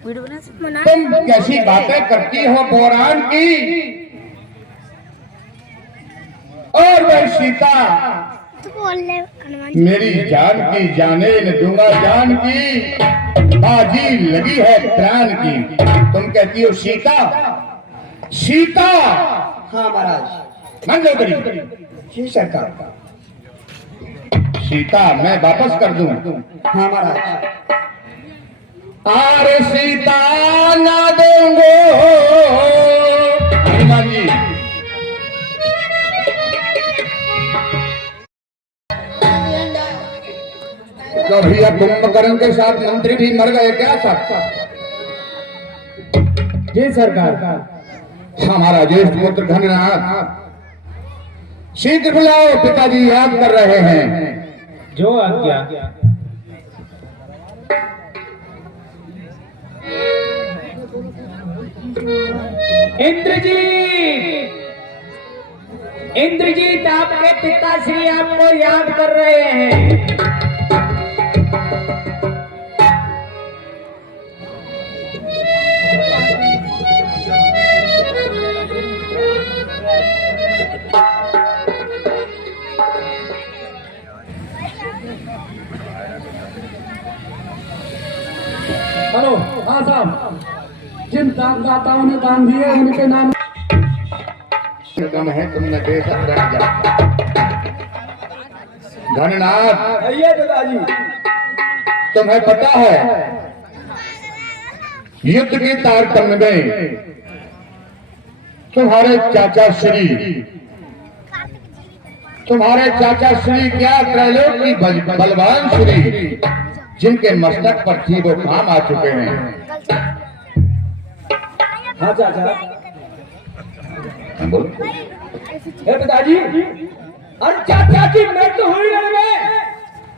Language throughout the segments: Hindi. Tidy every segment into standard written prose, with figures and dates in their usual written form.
तुम कैसी बातें करती हो पुराण की। और वह सीता मेरी जान की जाने न दूंगा जान की, बाजी लगी है प्राण की। तुम कहती हो सीता सीता। हाँ महाराज। मंदोदरी जी सरकार। सीता मैं वापस कर दूं। हाँ महाराज। अरे सीता ना दूंगो हनुमान जी। तो भैया कुंभकर्ण के साथ मंत्री भी मर गए क्या सब? जी सरकार। हमारा ज्येष्ठ पुत्र घननाथ शीघ्र बुलाओ, पिताजी याद कर रहे हैं। जो आज्ञा। इंद्रजीत आपके पिताश्री आपको याद कर रहे हैं। हेलो। हाँ साहब, जिन दाताओं ने दान दिए उनके नाम गम है तुमने बेशक रह जा। घननाथ पिताजी, तुम्हें पता है युद्ध के तारतम्य में तुम्हारे चाचा श्री क्या त्रैलोक की बलवान श्री जिनके मस्तक पर थी वो काम आ चुके हैं। हाँ चाचा। बोलो। हे पिताजी, और चाचा की मृत्यु हुई में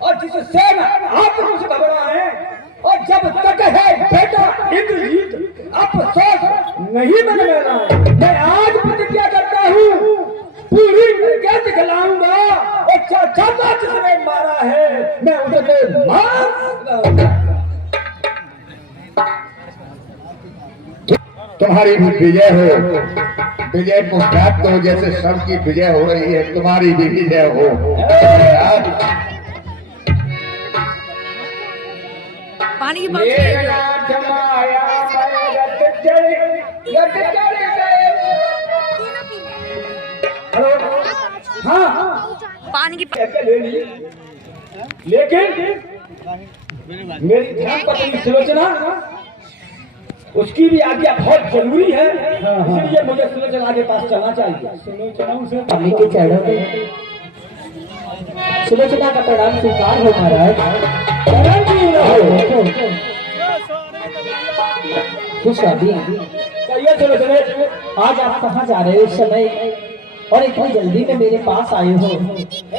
और जिस सेन आत्मा से घबरा है, और जब तक है बेटा इंद्रजीत अफसोस नहीं बन रहा है। मैं आज प्रतिज्ञा करता हूँ पूरी दुनिया दिखलाऊंगा और चाचा जिसने मारा है मैं उसे मार। तुम्हारी भी विजय हो, विजय को प्राप्त हो। जैसे सबकी विजय हो रही है तुम्हारी भी विजय हो। पानी की हाँ पानी की ले ली, लेकिन मेरी धर्मपत्नी सुलोचना उसकी भी आज्ञा बहुत जरूरी है। इसलिए मुझे सुलोचना के पास चलना चाहिए। सुलोचना से पानी के चढ़ो पे सुलोचना का प्रणाम स्वीकार हो महाराज। चलिए सुलोचना, आज आप कहाँ जा रहे हो इस समय और इतनी जल्दी में मेरे पास आए हो?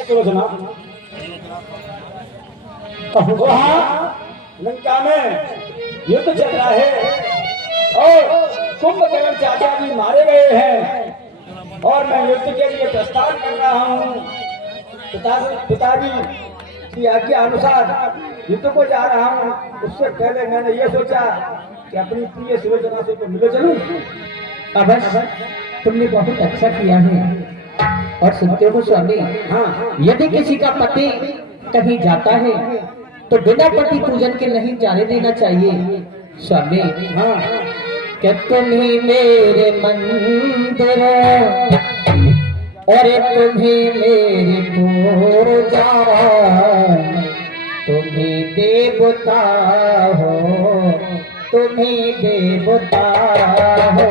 सुलोचना लंका में युद्ध चल रहा है और कुंभकर्ण चाचा जी मारे गए हैं और मैं युद्ध के लिए प्रस्ताव कर रहा हूँ। पिताजी की आज्ञा अनुसार युद्ध को जा रहा हूँ। उससे पहले मैंने ये सोचा कि अपनी प्रिय सुलोचना से तो मिले चलूं। अवश्य, तुमने बहुत अच्छा किया है। और सुनते हो स्वामी, हाँ, यदि किसी का पति कहीं जाता है तो बिना पति पूजन के नहीं जाने देना चाहिए स्वामी। हाँ, कि तुम्ही मेरे मंदिर और तुम्ही मेरी पूजा, तुम्ही देवता हो, तुम्ही देवता हो।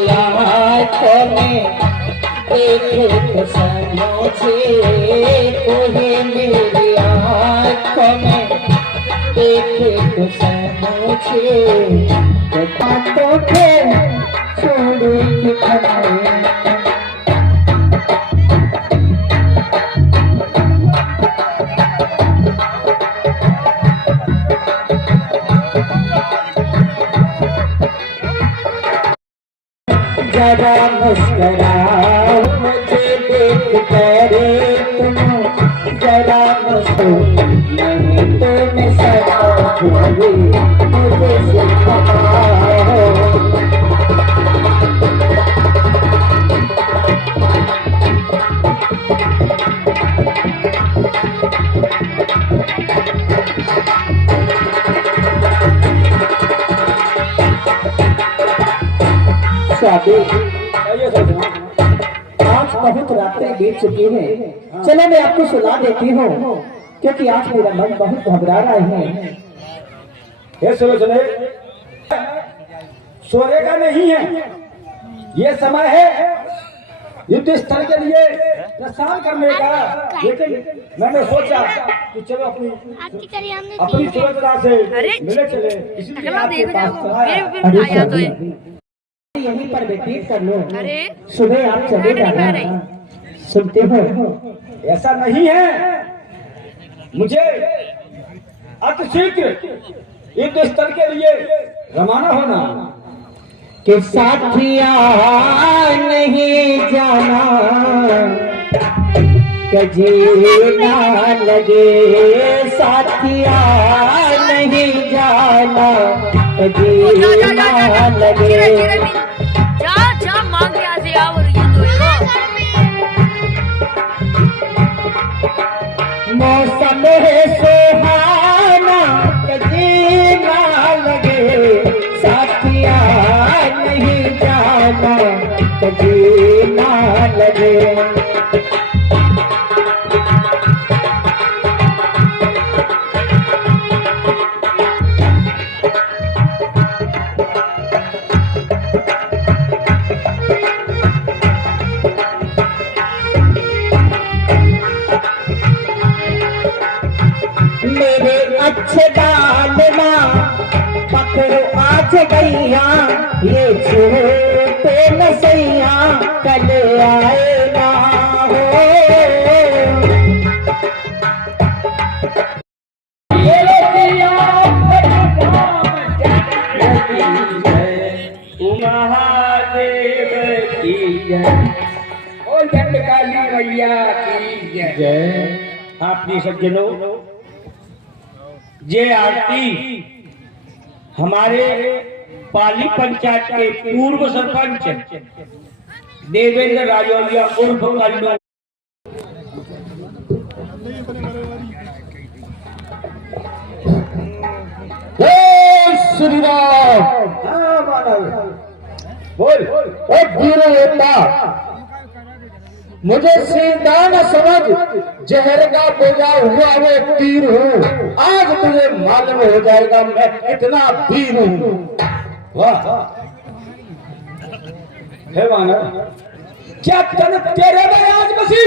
लाखों में एक समझे तुम्हें मेरी आँखों में एक समझे बातों के छोड़ के खड़े। जरा मुस्कुराओ मुझे देख कर तुम, जरा मुस्कुराओ नहीं तो में सदा हुए मुझे सिखाओ। आज बहुत रातें बीत चुकी हैं, चलो मैं आपको सुला देती हूँ, क्योंकि आज मेरा मन बहुत घबरा रहा है। ये सुनो सुने, सोने का नहीं है, ये समय है युद्ध स्थल के लिए प्रस्थान करने का। लेकिन मैंने सोचा कि चलो अपनी सुभद्रा से मिले चले, इसलिए आपके पास आया। यहीं पर व्यतीत कर लो, सुबह आप चले जाना। सुनते हो? ऐसा नहीं है, मुझे अतिशीघ्र युद्ध स्थल के लिए रवाना होना। के साथिया नहीं जाना, कजीना लगे साथिया नहीं जाना, कजीना लगे। जा मांग के आ जा और ये तो मौसम है सुहाना, कजीना लगे साथिया नहीं जाना, कजीना लगे। मेरे अच्छे डालना पकड़ो आज गैया, ये छोटे नसैया कल आएगा हो। महादेव की जय, ओ दंडकाली मैया की जय। आपने सज्जनों, ये आरती हमारे पाली पंचायत के पूर्व सरपंच देवेंद्र राजौलिया उर्फ कल्लू श्री राम। बोल मुझे सीधा न समझ, जहर का बोझा हुआ वो तीर हूँ। आज तुझे मालूम हो जाएगा मैं कितना वीर हूँ। वाह हे मानव, क्या तन तेरे में आज बसी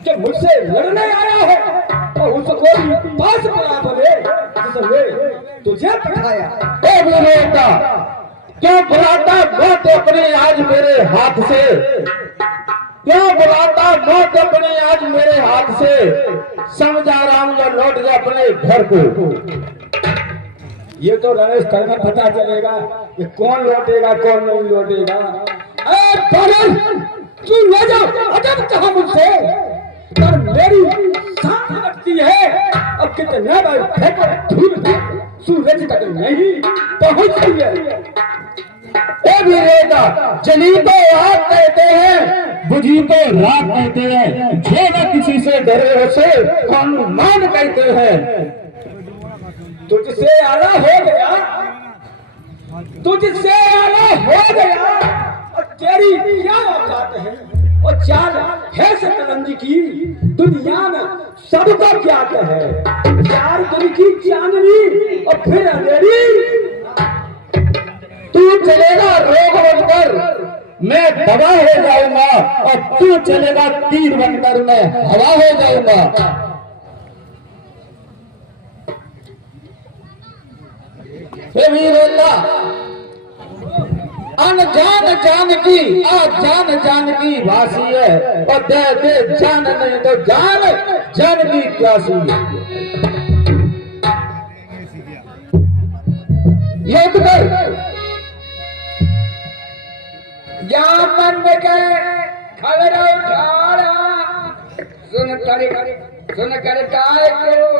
कि मुझसे लड़ने आया है तो उसको पास बुला बोले जिसने तुझे पठाया। ए विवेका, क्यों बुलाता मौत अपने आज मेरे हाथ से, क्यों बुलाता मौत अपने आज मेरे हाथ से। समझा रहा हूं या लौट जा अपने घर को। ये तो रणेश कल में पता चलेगा कि कौन लौटेगा कौन नहीं लौटेगा। तू ले जाओ, अजब कहा मुझसे, पर मेरी शान लगती है। अब कितने बार फेंको धूल में, सूरज तक नहीं पहुंच रही है। जली तो आग कहते हैं, बुझी तो रात कहते हैं, जो न किसी से डरे उसे हनुमान कहते हैं। तुझसे आला हो गया, तुझसे आला हो गया, और तेरी क्या औकात है और चाल है सतरंजी की, दुनिया में सबको क्या है। चार दिन की चांदनी और फिर अंधेरी। तू चलेगा रोग बनकर, मैं दवा हो जाऊंगा, और तू चलेगा तीर बनकर, मैं हवा हो जाऊंगा। हे वीरेंद्र, अनजान जान की जान जान की वासी है, और दे दे जान नहीं तो जान जान की प्यासी है। युद्ध कर या मन के खबर उठाड़ा, सुन कर काय को